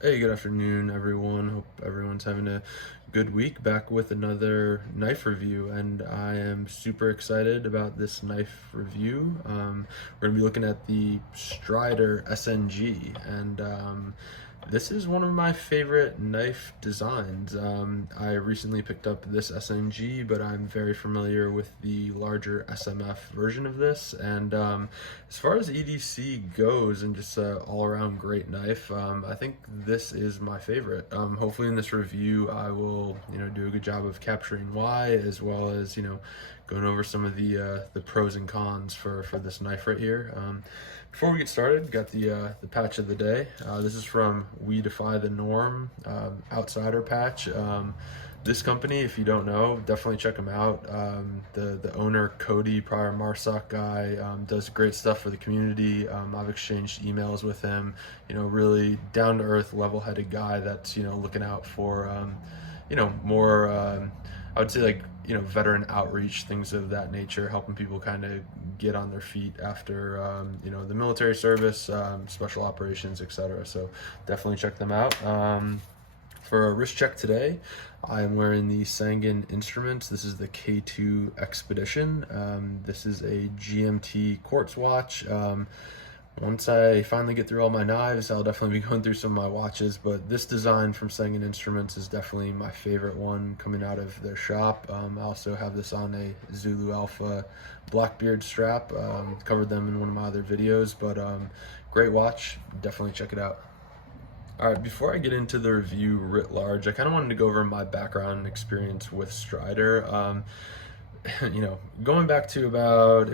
Hey, good afternoon, everyone. Hope everyone's having a good week. Back with another knife review, and I am super excited about this knife review. We're gonna be looking at the Strider SNG, and this is one of my favorite knife designs. I recently picked up this SNG, but I'm very familiar with the larger SMF version of this. And as far as EDC goes, and just all-around great knife, I think this is my favorite. Hopefully, in this review, I will do a good job of capturing why, as well as going over some of the pros and cons for this knife right here. Before we get started, got the patch of the day. This is from We Defy the Norm Outsider patch. This company, if you don't know, definitely check them out. The owner, Cody Pryor Marsock guy, does great stuff for the community. I've exchanged emails with him. Really down to earth, level headed guy that's looking out for more. I would say like veteran outreach, things of that nature, helping people kind of get on their feet after the military service, special operations, etc. So definitely check them out. For a wrist check today, I am wearing the SnG Instruments. This is the K2 Expedition. This is a GMT quartz watch. Once I finally get through all my knives, I'll definitely be going through some of my watches, but this design from SnG Instruments is definitely my favorite one coming out of their shop. I also have this on a Zulu Alpha Blackbeard strap. Covered them in one of my other videos, but great watch. Definitely check it out. All right, before I get into the review writ large, I kind of wanted to go over my background and experience with Strider. Going back to about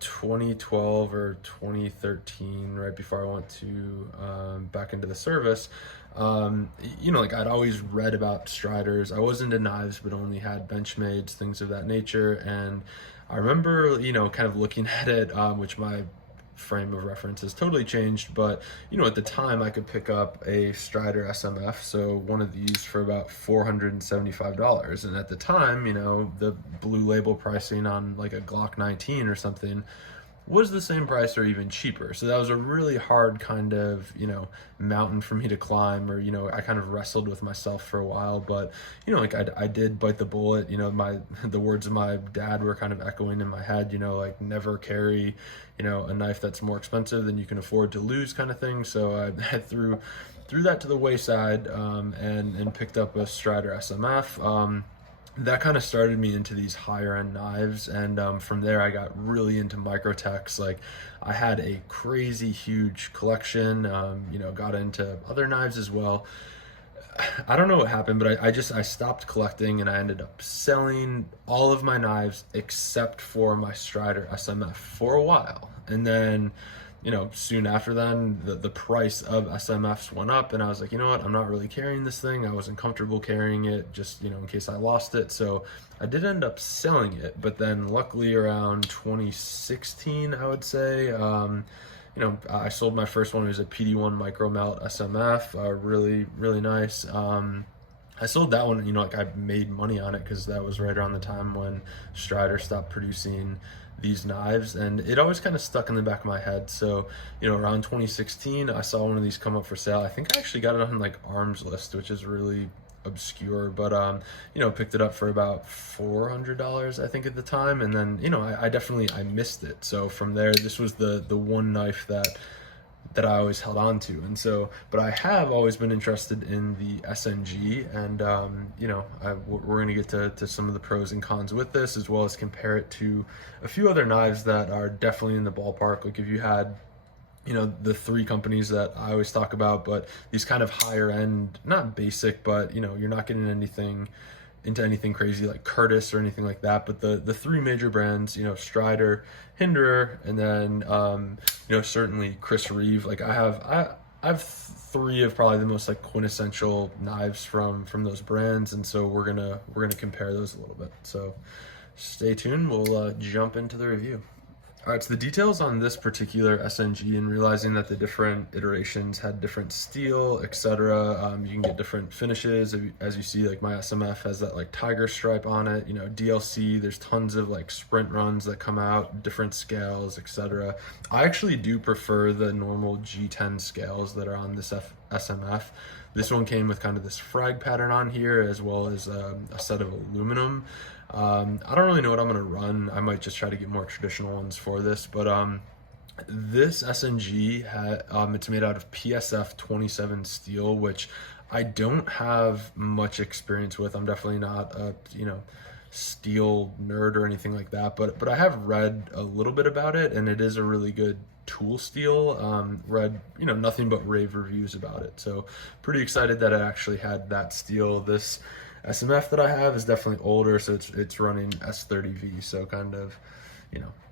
2012 or 2013, right before I went to back into the service. Like I'd always read about Striders. I was into knives, but only had Benchmades, things of that nature. And I remember, kind of looking at it, which my frame of reference has totally changed, but at the time I could pick up a Strider SMF, so one of these, for about $475. And at the time, the blue label pricing on like a Glock 19 or something was the same price or even cheaper. So that was a really hard kind of, mountain for me to climb, or, I kind of wrestled with myself for a while, but, like I did bite the bullet. The words of my dad were kind of echoing in my head, like never carry, a knife that's more expensive than you can afford to lose, kind of thing. So I threw that to the wayside, and picked up a Strider SMF. That kind of started me into these higher end knives, and from there I got really into microtechs. Like I had a crazy huge collection, got into other knives as well. I don't know what happened, but I stopped collecting, and I ended up selling all of my knives except for my Strider SMF for a while. And then soon after then, the price of SMFs went up, and I was like, you know what, I'm not really carrying this thing. I wasn't comfortable carrying it, just, in case I lost it. So I did end up selling it, but then luckily around 2016, I would say, I sold my first one. It was a PD1 micro melt SMF, really, really nice. I sold that one, like I made money on it because that was right around the time when Strider stopped producing these knives, and it always kind of stuck in the back of my head. So, around 2016, I saw one of these come up for sale. I think I actually got it on like Arms List, which is really obscure, but picked it up for about $400, I think, at the time. And then I missed it. So from there, this was the one knife that I always held on to. And so, but I have always been interested in the SNG, and we're going to get to some of the pros and cons with this, as well as compare it to a few other knives that are definitely in the ballpark. Like if you had the three companies that I always talk about, but these kind of higher end, not basic, but you're not getting into anything crazy like Curtis or anything like that. But the three major brands, Strider, Hinderer, and then certainly Chris Reeve. Like I have three of probably the most like quintessential knives from those brands, and so we're gonna compare those a little bit. So stay tuned. We'll jump into the review. All right, so the details on this particular SNG, and realizing that the different iterations had different steel, etc. You can get different finishes. As you see, like my SMF has that like tiger stripe on it. DLC, there's tons of like sprint runs that come out, different scales, etc. I actually do prefer the normal G10 scales that are on this SMF. This one came with kind of this frag pattern on here, as well as a set of aluminum. I don't really know what I'm gonna run. I might just try to get more traditional ones for this, but this SNG it's made out of PSF 27 steel, which I don't have much experience with. I'm definitely not a steel nerd or anything like that, but I have read a little bit about it, and it is a really good tool steel. Read nothing but rave reviews about it, so pretty excited that it actually had that steel. This SMF that I have is definitely older, so it's running S30V, so kind of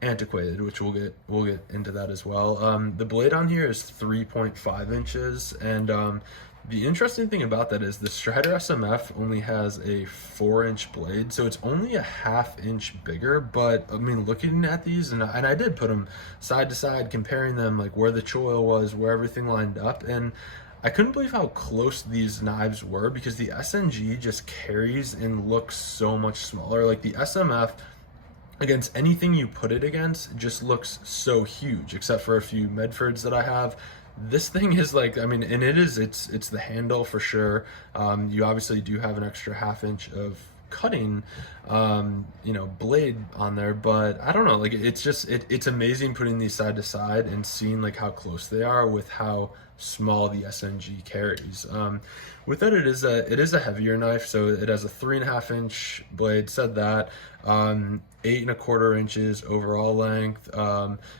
antiquated, which we'll get into that as well. The blade on here is 3.5 inches, and the interesting thing about that is the Strider SMF only has a 4-inch blade, so it's only a 1/2 inch bigger. But I mean, looking at these, and I did put them side to side, comparing them, like where the choil was, where everything lined up, and I couldn't believe how close these knives were, because the SNG just carries and looks so much smaller. Like the SMF, against anything you put it against, just looks so huge, except for a few Medfords that I have. This thing is like, I mean, and it's the handle for sure. You obviously do have an extra 1/2 inch of cutting blade on there, but I don't know, like it's amazing putting these side to side and seeing like how close they are with how small the SNG carries. With that, it is a heavier knife, so it has a 3.5 inch blade, said that, 8.25 inches overall length.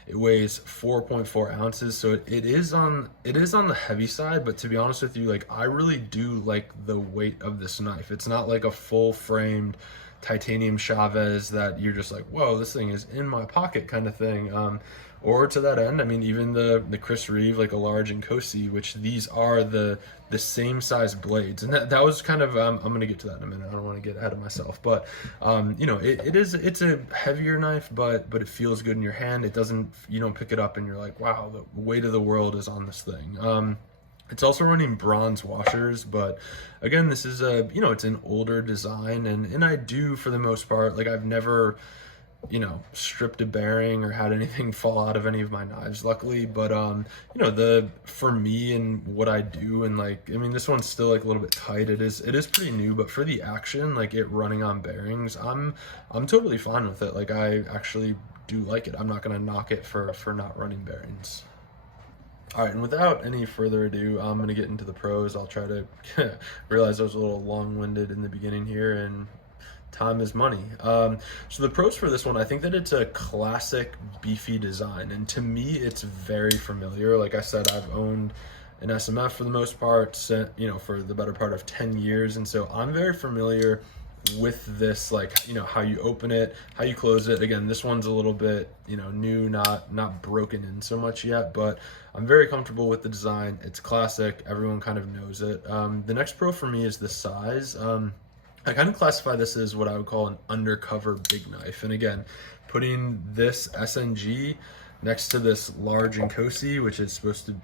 It weighs 4.4 ounces, so it is on the heavy side, but to be honest with you, like I really do like the weight of this knife. It's not like a full framed titanium Chavez that you're just like, whoa, this thing is in my pocket kind of thing. Or to that end, I mean, even the Chris Reeve, like a large and Cosi, which these are the same size blades, and that was kind of I'm gonna get to that in a minute. I don't want to get ahead of myself, but it's a heavier knife, but it feels good in your hand. It doesn't, you don't pick it up and you're like, wow, the weight of the world is on this thing. It's also running bronze washers, but again, this is it's an older design, and I do, for the most part, like I've never stripped a bearing or had anything fall out of any of my knives, luckily. But for me and what I do, and like, I mean, this one's still like a little bit tight. It is pretty new, but for the action, like it running on bearings, I'm totally fine with it. Like I actually do like it. I'm not gonna knock it for not running bearings. All right, and without any further ado, I'm gonna get into the pros. I'll try to realize I was a little long-winded in the beginning here, and time is money. So the pros for this one, I think that it's a classic beefy design, and to me it's very familiar. Like I said, I've owned an SMF for the most part, for the better part of 10 years, and so I'm very familiar with this, like how you open it, how you close it. Again, this one's a little bit new, not broken in so much yet, but I'm very comfortable with the design. It's classic, everyone kind of knows it. The next pro for me is the size. I kind of classify this as what I would call an undercover big knife. And again, putting this SNG next to this large and Cosi, which is supposed to,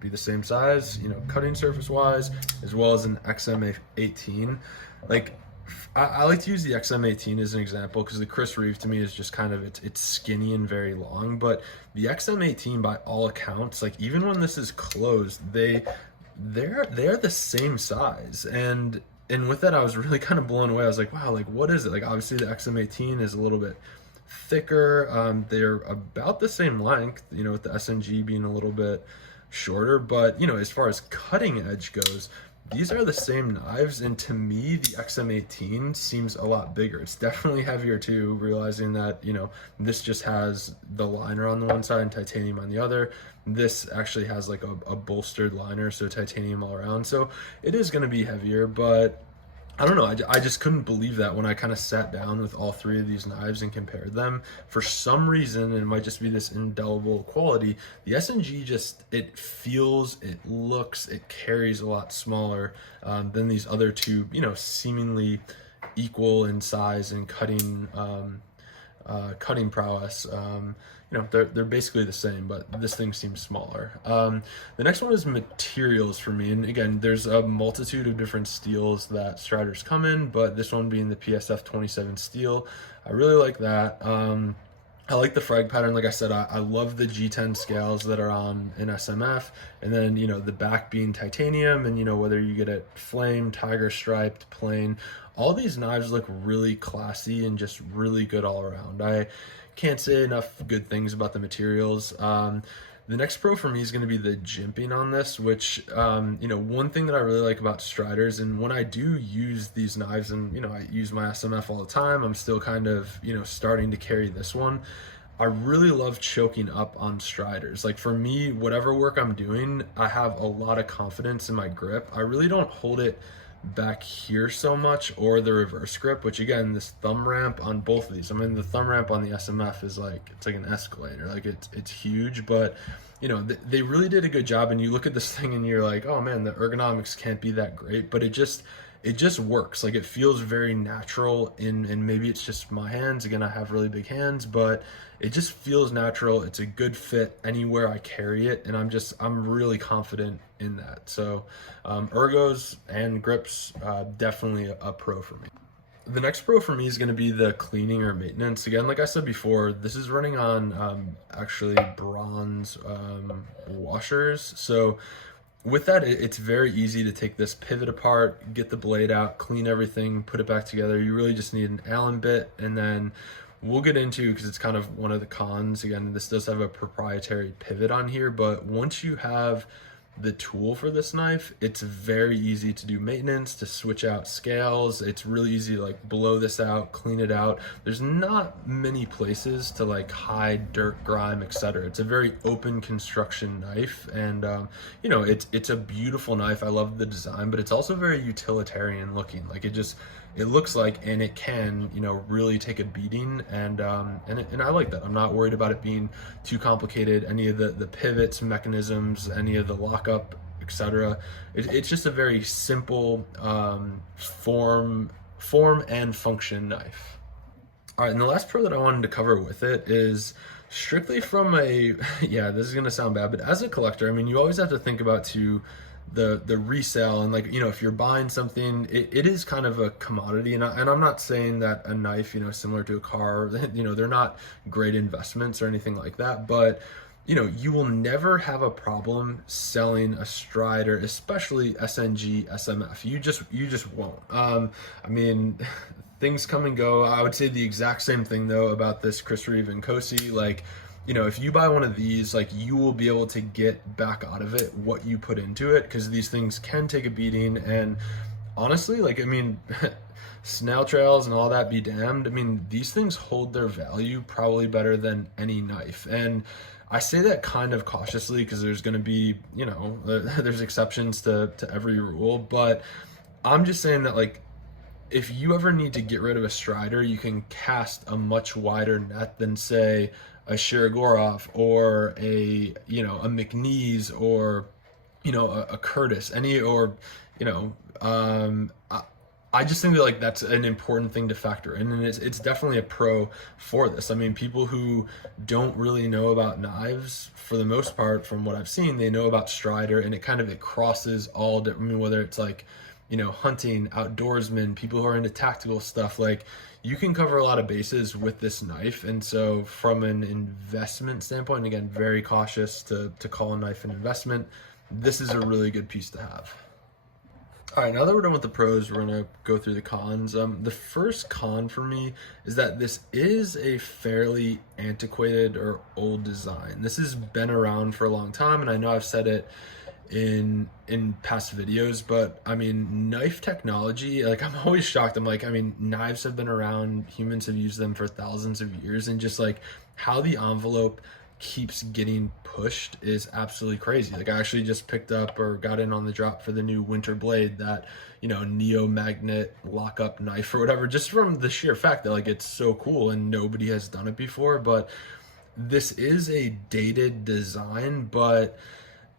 be the same size, cutting surface wise, as well as an XM18. Like, I like to use the XM18 as an example, because the Chris Reeve to me is just kind of, it's skinny and very long, but the XM18, by all accounts, like even when this is closed, they're the same size. And with that, I was really kind of blown away. I was like, wow, like what is it? Like obviously the XM18 is a little bit thicker. They're about the same length, with the SNG being a little bit shorter. But, as far as cutting edge goes, these are the same knives. And to me, the XM18 seems a lot bigger. It's definitely heavier too, realizing that, this just has the liner on the one side and titanium on the other. This actually has like a bolstered liner, so titanium all around. So it is going to be heavier, but I don't know. I just couldn't believe that when I kind of sat down with all three of these knives and compared them. For some reason, and it might just be this indelible quality, the SNG just, it feels, it looks, it carries a lot smaller than these other two, seemingly equal in size and cutting prowess. They're basically the same, but this thing seems smaller. The next one is materials for me, and again, there's a multitude of different steels that Striders come in, but this one being the PSF 27 steel, I really like that. I like the frag pattern. Like I said, I love the G10 scales that are on an SMF, and then the back being titanium, and whether you get it flame, tiger striped, plain, all these knives look really classy and just really good all around. I can't say enough good things about the materials. The next pro for me is going to be the jimping on this, which, one thing that I really like about Striders, and when I do use these knives, and, I use my SMF all the time, I'm still kind of, starting to carry this one. I really love choking up on Striders. Like for me, whatever work I'm doing, I have a lot of confidence in my grip. I really don't hold it back here so much, or the reverse grip, which again, this thumb ramp on both of these, I mean, the thumb ramp on the SMF is like, it's like an escalator, like it's huge, but they really did a good job. And you look at this thing and you're like, oh man, the ergonomics can't be that great, but it just works. Like it feels very natural and maybe it's just my hands. Again, I have really big hands, but it just feels natural. It's a good fit anywhere I carry it, and I'm really confident in that. So ergos and grips, definitely a pro for me. The next pro for me is going to be the cleaning or maintenance. Again, like I said before, this is running on actually bronze washers. So with that, it's very easy to take this pivot apart, get the blade out, clean everything, put it back together. You really just need an Allen bit, and then we'll get into, because it's kind of one of the cons, again, this does have a proprietary pivot on here, but once you have the tool for this knife, it's very easy to do maintenance, to switch out scales. It's really easy to like blow this out, clean it out. There's not many places to like hide dirt, grime, etc. It's a very open construction knife, and it's a beautiful knife. I love the design, but it's also very utilitarian looking. Like it looks like, and it can, really take a beating, and I like that. I'm not worried about it being too complicated. Any of the pivots, mechanisms, any of the lockup, etc. It's just a very simple form and function knife. All right, and the last pro that I wanted to cover with it is strictly from a yeah, this is gonna sound bad, but as a collector, I mean, you always have to think about the resale, and like if you're buying something, it is kind of a commodity, and I'm not saying that a knife similar to a car, they're not great investments or anything like that, but you will never have a problem selling a Strider, especially SNG SMF. You just won't. I mean, things come and go. I would say the exact same thing though about this Chris Reeve and Cosi. Like, if you buy one of these, like, you will be able to get back out of it what you put into it, because these things can take a beating. And honestly, like, I mean, snail trails and all that be damned. I mean, these things hold their value probably better than any knife. And I say that kind of cautiously, because there's going to be, there's exceptions to every rule, but I'm just saying that, like, if you ever need to get rid of a Strider, you can cast a much wider net than, say, a Shirogorov or a McNeese or a Curtis, I just think that, like, that's an important thing to factor in, and it's definitely a pro for this. I mean, people who don't really know about knives, for the most part, from what I've seen, they know about Strider, and it crosses all different, I mean, whether it's like hunting, outdoorsmen, people who are into tactical stuff, like, you can cover a lot of bases with this knife. And so from an investment standpoint, and again, very cautious to call a knife an investment, this is a really good piece to have. All right, now that we're done with the pros, we're gonna go through the cons. The first con for me is that this is a fairly antiquated or old design. This has been around for a long time, and I know I've said it in past videos, but I mean, knife technology, like, I'm always shocked. I'm like, I mean, knives have been around, humans have used them for thousands of years, and just like how the envelope keeps getting pushed is absolutely crazy. Like, I actually just picked up or got in on the drop for the new Winter Blade, that neo magnet lockup knife or whatever, just from the sheer fact that, like, it's so cool and nobody has done it before. But this is a dated design, but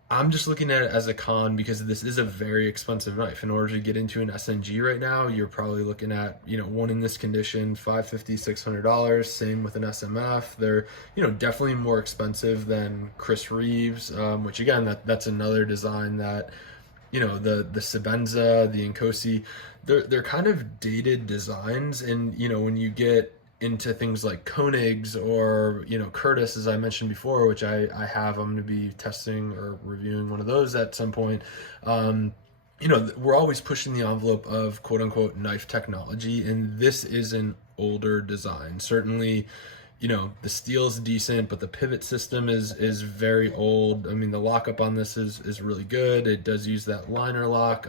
I'm just looking at it as a con because this is a very expensive knife. In order to get into an SNG right now, you're probably looking at, one in this condition, $550, $600. Same with an SMF. They're, definitely more expensive than Chris Reeves, which again, that's another design that, the Sebenza, the Nkosi, they're kind of dated designs. And, when you get into things like Koenig's or, you know, Curtis, as I mentioned before, which I have. I'm going to be testing or reviewing one of those at some point. You know, we're always pushing the envelope of quote unquote knife technology, and this is an older design. Certainly, you know, the steel's decent, but the pivot system is very old. I mean, the lockup on this is really good. It does use that liner lock.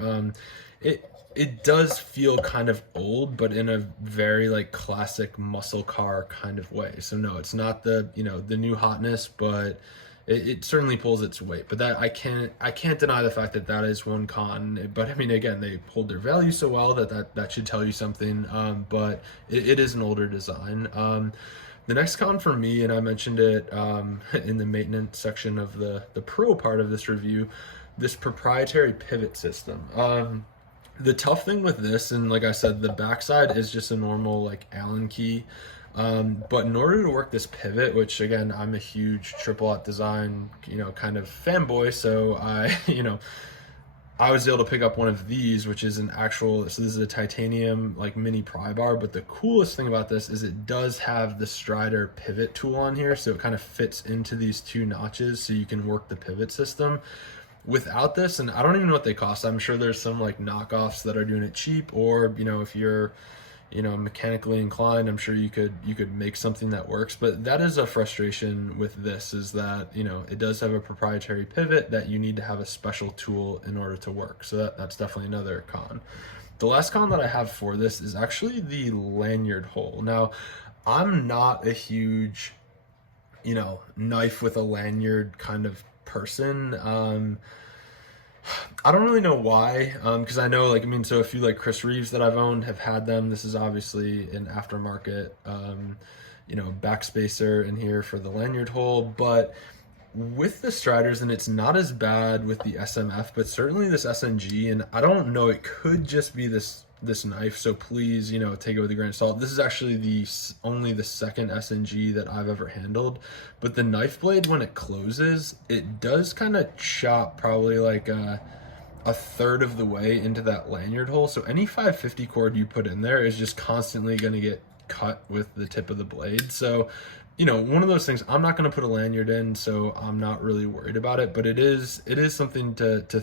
It does feel kind of old, but in a very like classic muscle car kind of way. So no, it's not the, you know, the new hotness, but it certainly pulls its weight. But that I can't deny the fact that that is one con. But I mean, again, they hold their value so well that should tell you something. But it is an older design. The next con for me, and I mentioned it in the maintenance section of the pro part of this review, this proprietary pivot system. The tough thing with this, and like I said, the backside is just a normal like Allen key. But in order to work this pivot, which again, I'm a huge triple aught design, you know, kind of fanboy, so I, you know, I was able to pick up one of these, which is an actual, so this is a titanium like mini pry bar, but the coolest thing about this is it does have the Strider pivot tool on here, so it kind of fits into these two notches so you can work the pivot system. Without this, and I don't even know what they cost, I'm sure there's some like knockoffs that are doing it cheap, or, you know, if you're, you know, mechanically inclined, I'm sure you could make something that works. But that is a frustration with this, is that, you know, it does have a proprietary pivot that you need to have a special tool in order to work. So that's definitely another con. The last con that I have for this is actually the lanyard hole. Now, I'm not a huge, you know, knife with a lanyard kind of person. I don't really know why, because I know, like, I mean, so a few like Chris Reeves that I've owned have had them. This is obviously an aftermarket, you know, backspacer in here for the lanyard hole, but with the Striders, and it's not as bad with the SMF, but certainly this SNG, and I don't know, it could just be this knife, so please, you know, take it with a grain of salt. This is actually only the second SNG that I've ever handled, but the knife blade, when it closes, it does kind of chop probably like a third of the way into that lanyard hole. So any 550 cord you put in there is just constantly going to get cut with the tip of the blade. So, you know, one of those things, I'm not going to put a lanyard in, so I'm not really worried about it, but it is something to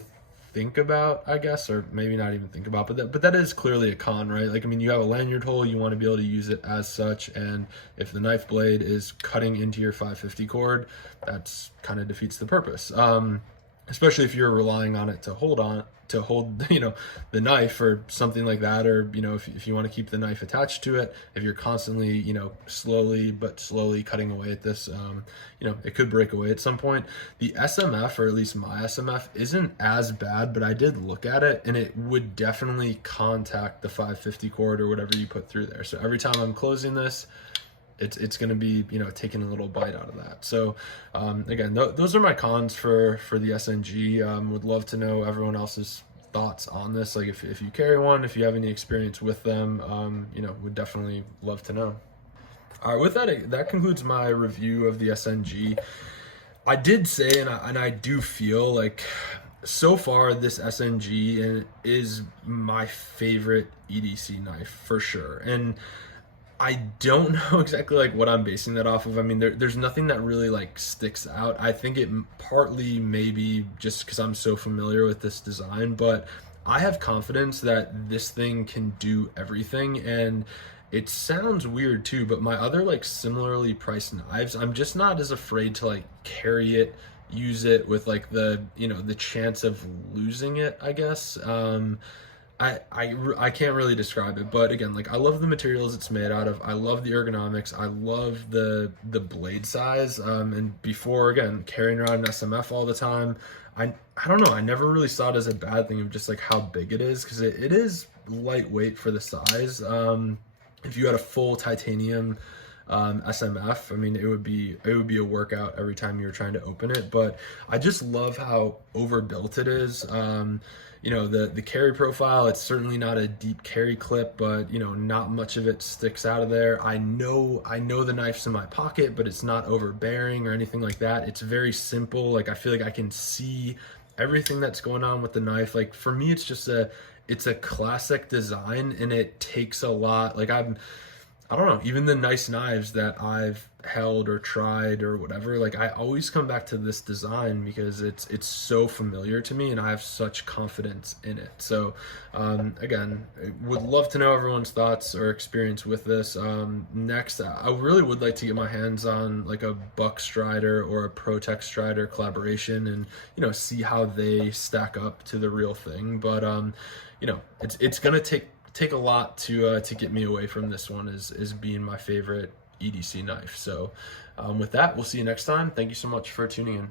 think about, I guess, or maybe not even think about, but that is clearly a con, right? Like, I mean, you have a lanyard hole, you want to be able to use it as such, and if the knife blade is cutting into your 550 cord, that's kind of defeats the purpose. Especially if you're relying on it to hold, you know, the knife or something like that, or, you know, if you want to keep the knife attached to it, if you're constantly, you know, slowly cutting away at this, you know, it could break away at some point. The SMF, or at least my SMF, isn't as bad, but I did look at it, and it would definitely contact the 550 cord or whatever you put through there. So every time I'm closing this, it's going to be, you know, taking a little bite out of that. So again, those are my cons for the SNG. Would love to know everyone else's thoughts on this. Like, if you carry one, if you have any experience with them, you know, would definitely love to know. All right, with that concludes my review of the SNG. I did say, and I do feel like so far this SNG is my favorite EDC knife for sure. And I don't know exactly like what I'm basing that off of. I mean, there's nothing that really like sticks out. I think it partly maybe just because I'm so familiar with this design, but I have confidence that this thing can do everything. And it sounds weird too, but my other like similarly priced knives, I'm just not as afraid to like carry it, use it with like the, you know, the chance of losing it, I guess. I can't really describe it, but again, like, I love the materials it's made out of. I love the ergonomics. I love the blade size. And before, again, carrying around an SMF all the time, I don't know, I never really saw it as a bad thing of just like how big it is, because it is lightweight for the size. If you had a full titanium SMF, I mean, it would be a workout every time you were trying to open it. But I just love how overbuilt it is. You know, the carry profile, it's certainly not a deep carry clip, but, you know, not much of it sticks out of there. I know the knife's in my pocket, but it's not overbearing or anything like that. It's very simple. Like, I feel like I can see everything that's going on with the knife. Like, for me, it's a classic design, and it takes a lot. Like, I don't know, even the nice knives that I've held or tried or whatever, like I always come back to this design because it's so familiar to me and I have such confidence in it. So again, I would love to know everyone's thoughts or experience with this. Next, I really would like to get my hands on like a Buck Strider or a ProTech Strider collaboration and see how they stack up to the real thing. But it's gonna take a lot to get me away from this one as being my favorite EDC knife. So with that, we'll see you next time. Thank you so much for tuning in.